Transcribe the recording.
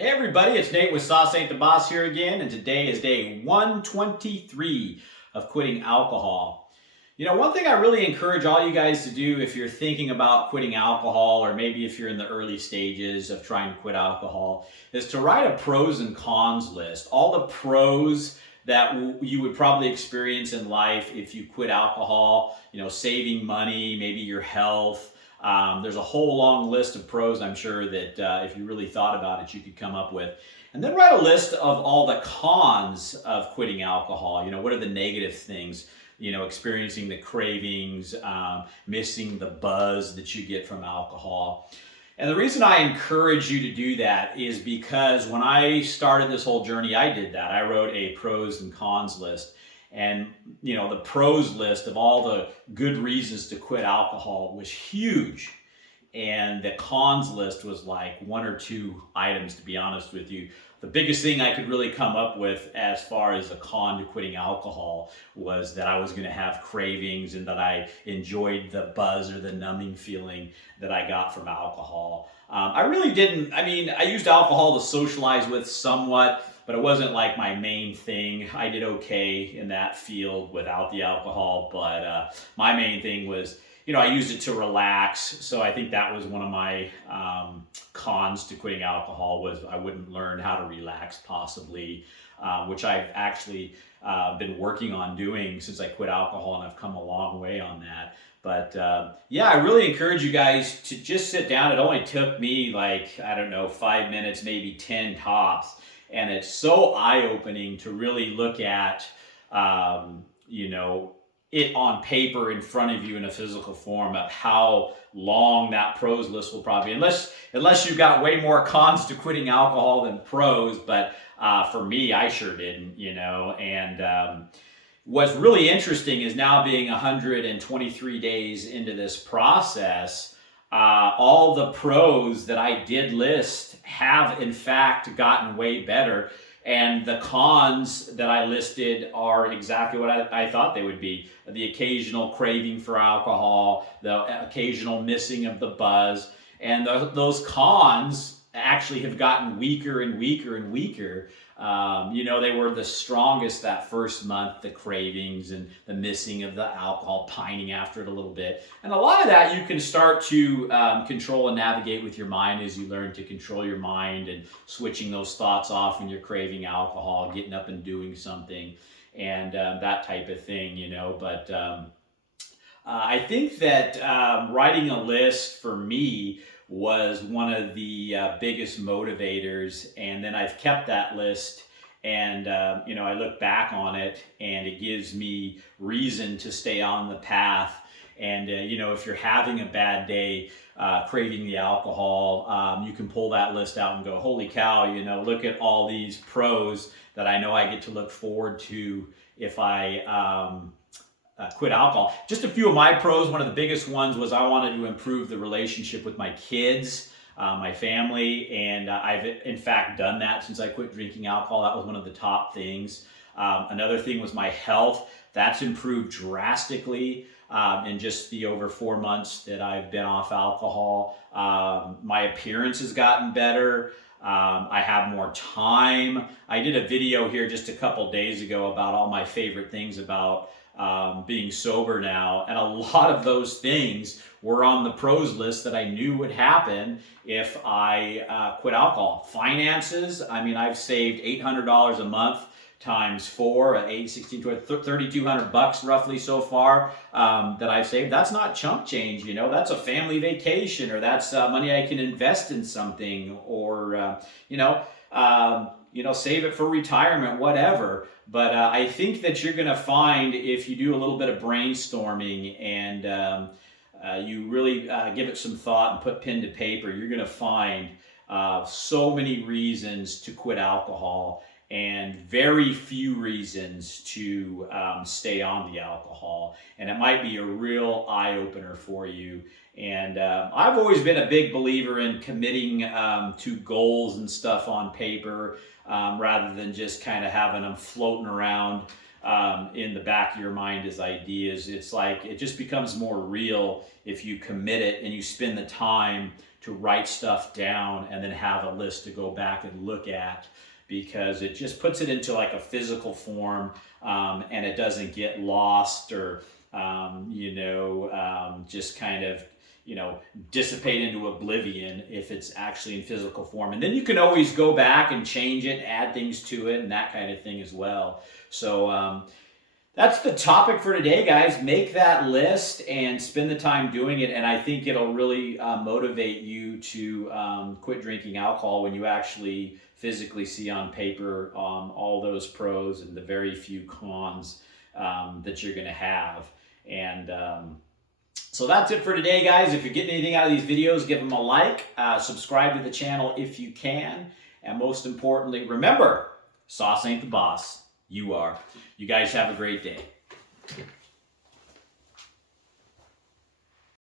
Hey everybody, it's Nate with Sauce Ain't the Boss here again, and today is day 123 of quitting alcohol. One thing I really encourage all you guys to do if you're thinking about quitting alcohol, or maybe if you're in the early stages of trying to quit alcohol, is to write a pros and cons list. All the pros that you would probably experience in life if you quit alcohol, saving money, maybe your health. There's a whole long list of pros, I'm sure, that if you really thought about it, you could come up with. And then write a list of all the cons of quitting alcohol. What are the negative things? Experiencing the cravings, missing the buzz that you get from alcohol. And the reason I encourage you to do that is because when I started this whole journey, I did that. I wrote a pros and cons list. And, the pros list of all the good reasons to quit alcohol was huge. And the cons list was like one or two items, to be honest with you. The biggest thing I could really come up with as far as a con to quitting alcohol was that I was going to have cravings and that I enjoyed the buzz or the numbing feeling that I got from alcohol. I really didn't, I used alcohol to socialize with somewhat, but it wasn't like my main thing. I did okay in that field without the alcohol, but my main thing was, I used it to relax. So I think that was one of my cons to quitting alcohol was I wouldn't learn how to relax possibly, which I've actually been working on doing since I quit alcohol, and I've come a long way on that. But yeah, I really encourage you guys to just sit down. It only took me 5 minutes, maybe 10 tops. And it's so eye-opening to really look at, it on paper in front of you in a physical form of how long that pros list will probably be. Unless you've got way more cons to quitting alcohol than pros, but for me, I sure didn't, and what's really interesting is now being 123 days into this process, all the pros that I did list have in fact gotten way better. And the cons that I listed are exactly what I thought they would be. The occasional craving for alcohol, the occasional missing of the buzz. And those cons actually have gotten weaker and weaker and weaker. They were the strongest that first month, the cravings and the missing of the alcohol, pining after it a little bit. And a lot of that you can start to control and navigate with your mind as you learn to control your mind and switching those thoughts off when you're craving alcohol, getting up and doing something, and that type of thing, But I think that writing a list for me was one of the biggest motivators. And then I've kept that list, and I look back on it and it gives me reason to stay on the path. And if you're having a bad day craving the alcohol, you can pull that list out and go, holy cow, look at all these pros that I know I get to look forward to if I quit alcohol. Just a few of my pros. One of the biggest ones was I wanted to improve the relationship with my kids, my family, and I've in fact done that since I quit drinking alcohol. That was one of the top things. Another thing was my health. That's improved drastically in just the over 4 months that I've been off alcohol. My appearance has gotten better. I have more time. I did a video here just a couple days ago about all my favorite things about being sober now, and a lot of those things were on the pros list that I knew would happen if I quit alcohol. Finances, I've saved $800 a month times 4, 8, 16, 20, 3,200 bucks roughly so far that I've saved. That's not chump change, that's a family vacation, or that's money I can invest in something, or save it for retirement, whatever. But I think that you're going to find, if you do a little bit of brainstorming and you really give it some thought and put pen to paper, you're going to find so many reasons to quit alcohol and very few reasons to stay on the alcohol. And it might be a real eye-opener for you. And I've always been a big believer in committing to goals and stuff on paper rather than just kind of having them floating around in the back of your mind as ideas. It's like it just becomes more real if you commit it and you spend the time to write stuff down and then have a list to go back and look at, because it just puts it into like a physical form, and it doesn't get lost or just kind of dissipate into oblivion if it's actually in physical form. And then you can always go back and change it, add things to it, and that kind of thing as well. So that's the topic for today, guys. Make that list and spend the time doing it, and I think it'll really motivate you to quit drinking alcohol when you actually physically see on paper all those pros and the very few cons that you're going to have. And so that's it for today, guys. If you're getting anything out of these videos, give them a like, subscribe to the channel if you can, and most importantly, remember, sauce ain't the boss. You are. You guys have a great day.